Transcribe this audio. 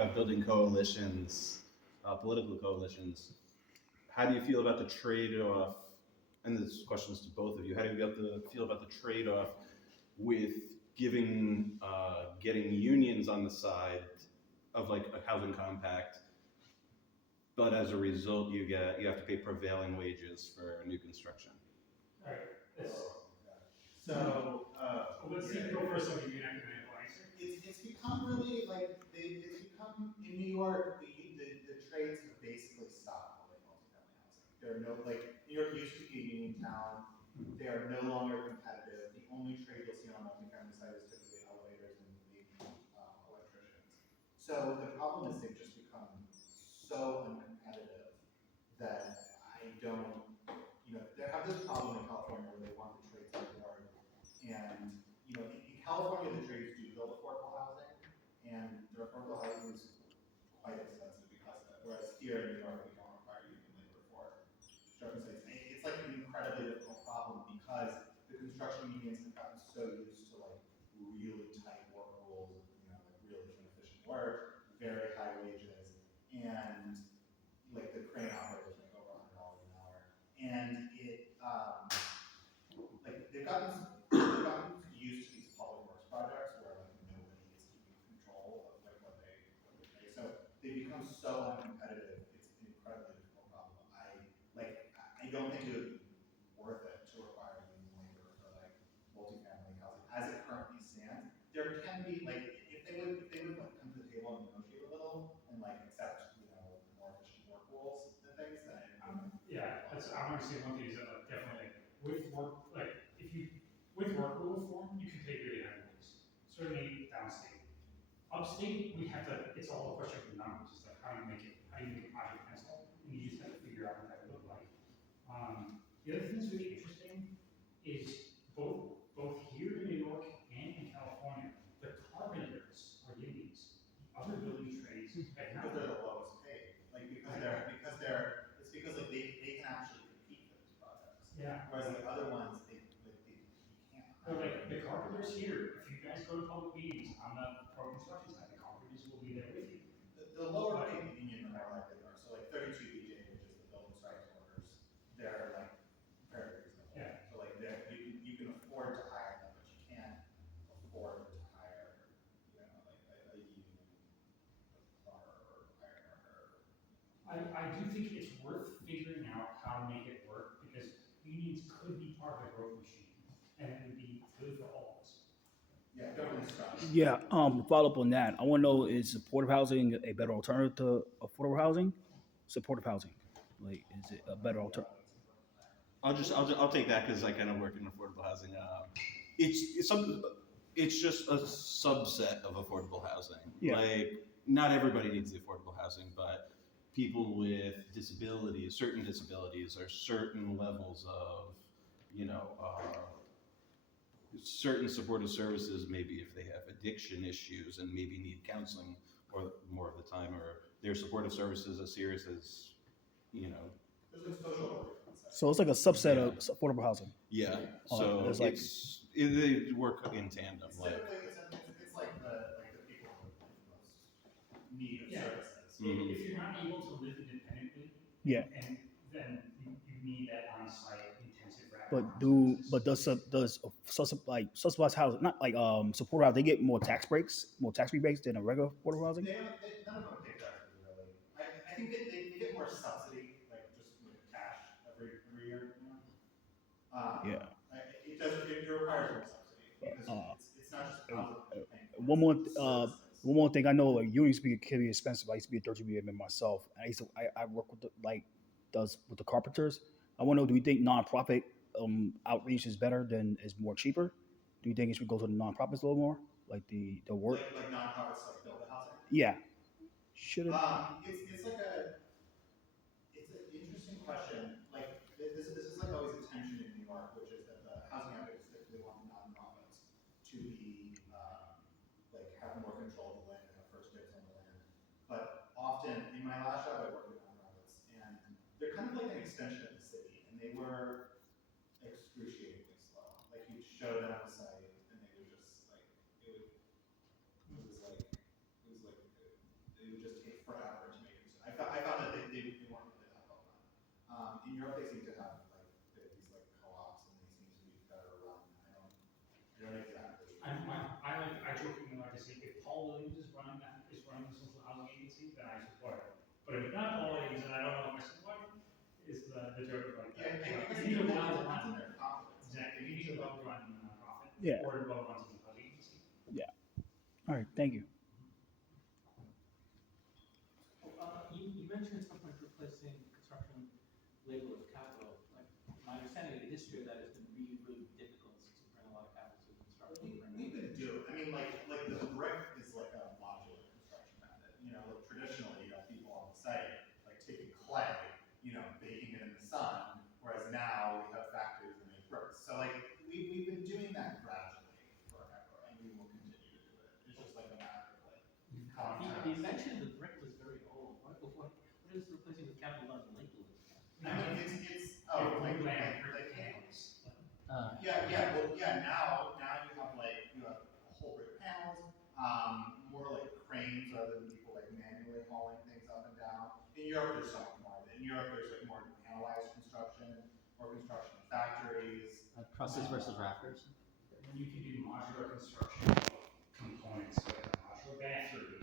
about building coalitions, political coalitions. How do you feel about the trade-off? And this question is to both of you. How do you feel about the trade-off with getting unions on the side of like a housing compact, but as a result, you have to pay prevailing wages for new construction. All right. So, Let's see if you go first so you can academic answer. it's become really like it's become in New York. The trades have basically stopped building multifamily housing. There are no like New York used to be a union town. They are no longer competitive. The only trade you'll see on a multifamily site is typically elevators and maybe electricians. So the problem is they've just become so uncompetitive that I don't. They have this problem in California where they want the trades on board. And in California, the trades do build affordable housing, and their affordable housing is quite expensive because of it. Whereas here in New York, we don't require union labor for construction sites. It's like an incredibly difficult problem because the construction unions have gotten so used to like really tight work rules, like really inefficient work, very high wages, and like the crane operators make over $100 an hour, and like they've gotten used to these public works projects where like nobody is keeping control of like what they pay. So they become so uncompetitive. It's an incredibly difficult problem. I don't think it would be worth it to require union labor for like multifamily housing as it currently stands. There can be like if they would like come to the table and negotiate a little and like accept more efficient work rules and things, then I want to say one thing is that like, definitely with work with work rule reform you can take really high rules. Certainly downstate. Upstate we have to. It's all a question of numbers. It's like how do you make a project pencil, and you just have to figure out what that would look like. The other thing that's really interesting is both here in New York and in California, the carpenters are unions. The other building trades have not. But they're the lowest paid, like it's because like they can actually compete for these projects. Yeah. Whereas the other ones you can't. But like the carpenters here, if you guys go to public meetings on the pro construction side, the carpenters will be there with you. The lower paid union, the more likely they are. So like 32 BJ, which is the building strikes workers, they're like very reasonable. Yeah. So like you can afford to hire them, but you can't afford to hire like a union plumber or ironworker. I do think it's worth figuring out how to make it work because unions could be part of the growth machine and it would be good for all of us. Yeah, government structure. Yeah, follow up on that. I want to know, is supportive housing a better alternative to affordable housing? Supportive housing, like, is it a better alternative? I'll take that because I kind of work in affordable housing. It's just a subset of affordable housing. Yeah. Like not everybody needs the affordable housing, but people with disabilities, certain disabilities, or certain levels of, certain supportive services. Maybe if they have addiction issues and maybe need counseling, or more of the time, or their supportive services as serious as, There's like social work. So it's like a subset of affordable housing. Yeah, Oh, so there's like- they work in tandem. Like, Typically, it's like the people with most need of Yeah. services. Mhm. If you're not able to live independently, Yeah. and then you need that on-site intensive Does subsidized housing, not like supportive housing, they get more tax rebates than a regular affordable housing? None of them pay taxes really. I think they get more subsidy, like just cash every year. Yeah. It requires more subsidy because it's not just housing. One more thing, I know like unions can be expensive. I used to be a 13B member myself. And I work with with the carpenters. I want to know, do you think nonprofit outreach is better is more cheaper? Do you think it should go to the nonprofits a little more, like the work? Like nonprofits like build the housing. Yeah, should it? It's an interesting question. Like this is like always a tension in New York, which is that the housing advocates typically want nonprofits to be like have more control of the land and have first dibs on the land. But often in my last job, I worked with nonprofits, and they're kind of like an extension of the city, and they were excruciatingly slow. Like you'd show them a site, and they would just like it would forever to make it. I found that they weren't really that well run. In Europe, they seem to have like these like co-ops, and they seem to be better run. I don't exactly. I jokingly like to say if Paul Williams is running the social housing agency, then I support it. But if not Paul Williams, then I don't know if I support it. Is the joke like that? Yeah, You need a well depends on run. their confidence. Exactly. You need a well run nonprofit. Yeah. Or a well run social housing agency. All right, thank you. You mentioned something like replacing construction labor with capital. Like, my understanding of the history of that has been really, really difficult to bring a lot of capital to construction. We've been doing. I mean, like the brick is like a modular construction method. You know, like traditionally, you have people on the site like taking clay, you know, baking it in the sun. Whereas now we have factories that make bricks. So like we've been doing that gradually forever, and we will continue to do it. It's just like a matter of like contracts. The invention of the brick was very old. What is replacing with capital done in Lakewood? I mean, it's like panels. Now you have whole brick panels, more like cranes rather than people like manually hauling things up and down. In Europe, there's so much more of it. In Europe, there's like more panelized construction or construction factories. Trusses versus rafters. When you can do modular construction components, like a modular bathroom,